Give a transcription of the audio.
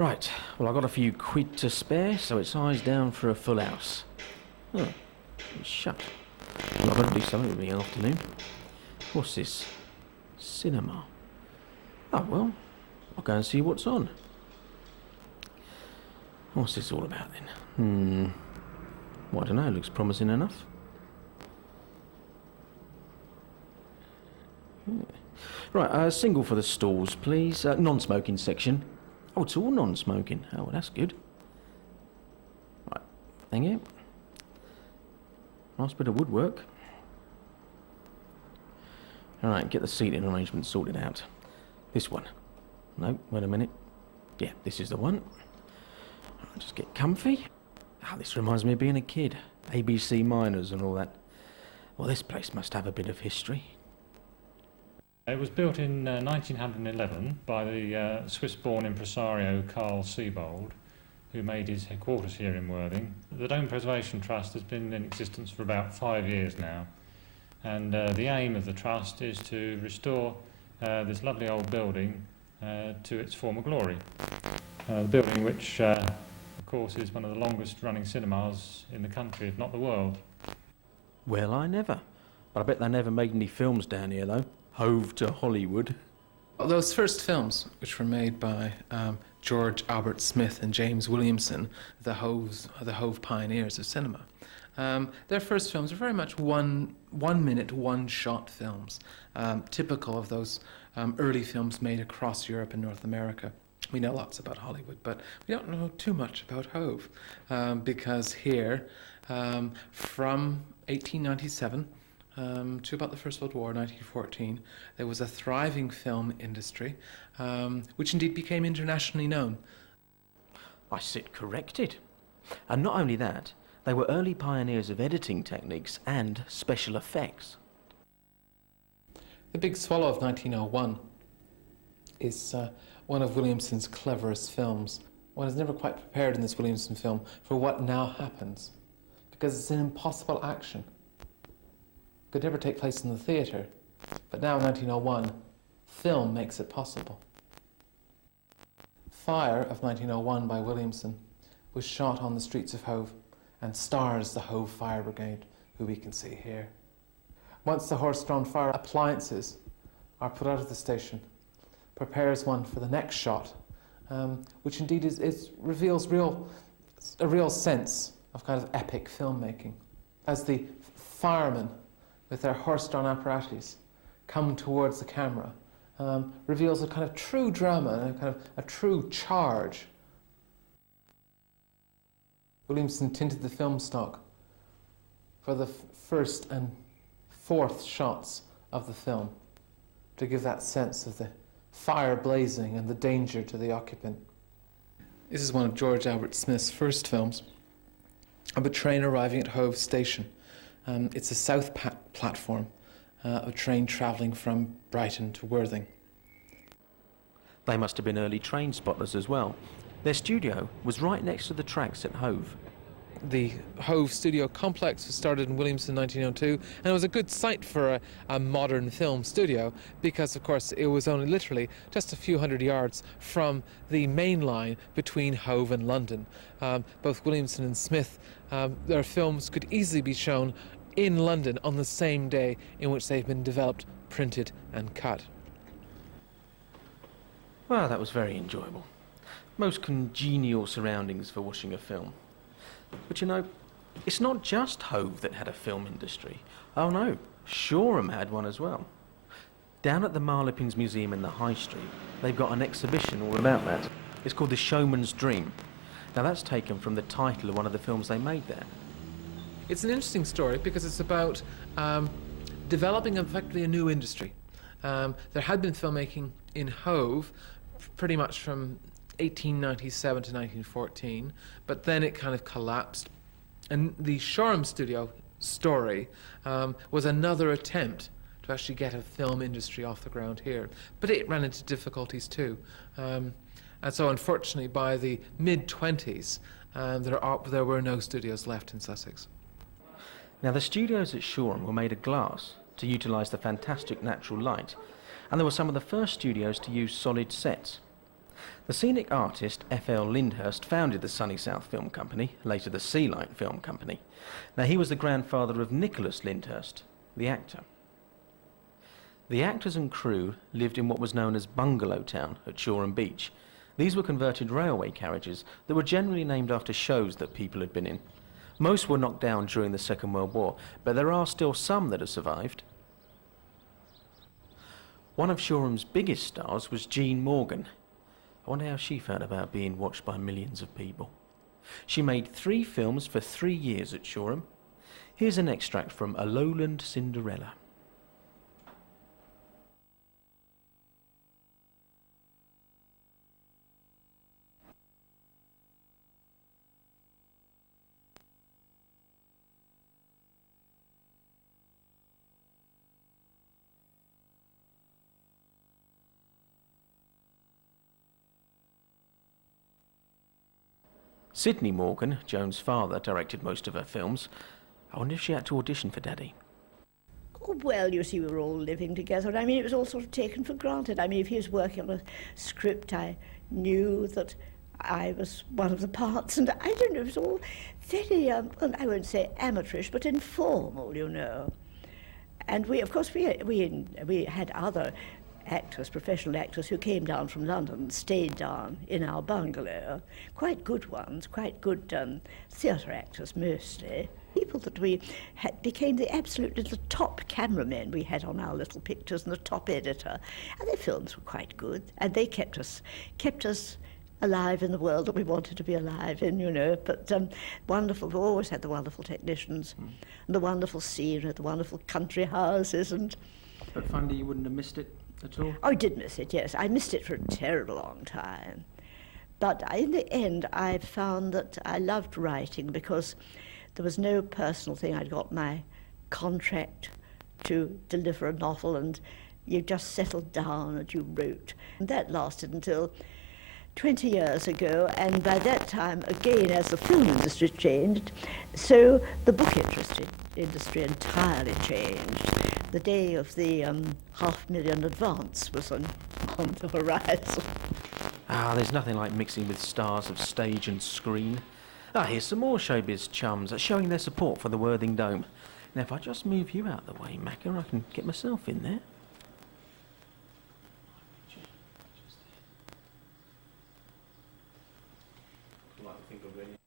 Right, well, I've got a few quid to spare, so it's eyes down for a full house. Oh, it's shut. Well, I've got to do something with the afternoon. What's this? Cinema. Oh, well, I'll go and see what's on. What's this all about then? Well, I don't know, looks promising enough. Yeah. Right, single for the stalls, please. Non-smoking section. Oh, it's all non-smoking. Oh, well, that's good. Right, thank you. Nice bit of woodwork. Alright, get the seating arrangement sorted out. This one. No, wait a minute. Yeah, this is the one. I'll just get comfy. Ah, this reminds me of being a kid. ABC Miners and all that. Well, this place must have a bit of history. It was built in 1911 by the Swiss-born impresario Carl Siebold, who made his headquarters here in Worthing. The Dome Preservation Trust has been in existence for about 5 years now, and the aim of the Trust is to restore this lovely old building to its former glory. The building which, of course, is one of the longest running cinemas in the country, if not the world. Well, I never. But I bet they never made any films down here, though. Hove to Hollywood. Well, those first films, which were made by George Albert Smith and James Williamson, the Hove pioneers of cinema, their first films are very much one-minute, one-shot films, typical of those early films made across Europe and North America. We know lots about Hollywood, but we don't know too much about Hove, because here, from 1897 to about the First World War, 1914, there was a thriving film industry, which indeed became internationally known. I sit corrected. And not only that, they were early pioneers of editing techniques and special effects. The Big Swallow of 1901 is one of Williamson's cleverest films. One is never quite prepared in this Williamson film for what now happens, because it's an impossible action. It could never take place in the theatre, but now in 1901, film makes it possible. Fire of 1901 by Williamson was shot on the streets of Hove and stars the Hove Fire Brigade, who we can see here. Once the horse-drawn fire appliances are put out of the station, prepares one for the next shot, which indeed reveals a real sense of kind of epic filmmaking. As the firemen with their horse-drawn apparatus come towards the camera, reveals a kind of true drama, a true charge. Williamson tinted the film stock for the first and fourth shots of the film to give that sense of the fire blazing and the danger to the occupant. This is one of George Albert Smith's first films of a train arriving at Hove Station. It's a south platform of a train travelling from Brighton to Worthing. They must have been early train spotters as well. Their studio was right next to the tracks at Hove. The Hove studio complex was started in Williamson in 1902, and it was a good site for a modern film studio because, of course, it was only literally just a few hundred yards from the main line between Hove and London. Both Williamson and Smith, their films could easily be shown in London on the same day in which they've been developed, printed and cut. Well, that was very enjoyable. Most congenial surroundings for watching a film. But you know, it's not just Hove that had a film industry. Oh no, Shoreham had one as well. Down at the Marlipins Museum in the High Street, they've got an exhibition all about that. It's called The Showman's Dream. Now that's taken from the title of one of the films they made there. It's an interesting story because it's about developing effectively a new industry. There had been filmmaking in Hove pretty much from 1897 to 1914, but then it kind of collapsed. And the Shoreham studio story was another attempt to actually get a film industry off the ground here. But it ran into difficulties too. And so unfortunately by the mid-20s, there were no studios left in Sussex. Now the studios at Shoreham were made of glass to utilise the fantastic natural light, and they were some of the first studios to use solid sets. The scenic artist F.L. Lyndhurst founded the Sunny South Film Company, later the Sea Light Film Company. Now, he was the grandfather of Nicholas Lyndhurst, the actor. The actors and crew lived in what was known as Bungalow Town at Shoreham Beach. These were converted railway carriages that were generally named after shows that people had been in. Most were knocked down during the Second World War, but there are still some that have survived. One of Shoreham's biggest stars was Jean Morgan. I wonder how she felt about being watched by millions of people. She made 3 films for 3 years at Shoreham. Here's an extract from A Lowland Cinderella. Sidney Morgan, Joan's father, directed most of her films. I wonder if she had to audition for Daddy. Oh, well, you see, we were all living together. I mean, it was all sort of taken for granted. I mean, if he was working on a script, I knew that I was one of the parts, and I don't know, it was all very, well, I won't say amateurish, but informal, you know. And we, of course, we had other actors, professional actors, who came down from London and stayed down in our bungalow. Quite good ones, quite good theatre actors mostly. People that we had became the top cameramen we had on our little pictures and the top editor. And their films were quite good. And they kept us alive in the world that we wanted to be alive in, you know. But wonderful, we always had the wonderful technicians and the wonderful scenery, the wonderful country houses. And But finally you wouldn't have missed it at all? I did miss it, yes. I missed it for a terrible long time. But in the end, I found that I loved writing because there was no personal thing. I'd got my contract to deliver a novel and you just settled down and you wrote. And that lasted until 20 years ago, and by that time, again, as the film industry changed, so the book industry entirely changed. The day of the $500,000 advance was on the horizon. Ah, there's nothing like mixing with stars of stage and screen. Ah, here's some more showbiz chums showing their support for the Worthing Dome. Now, if I just move you out of the way, Macca, I can get myself in there. Like to think of any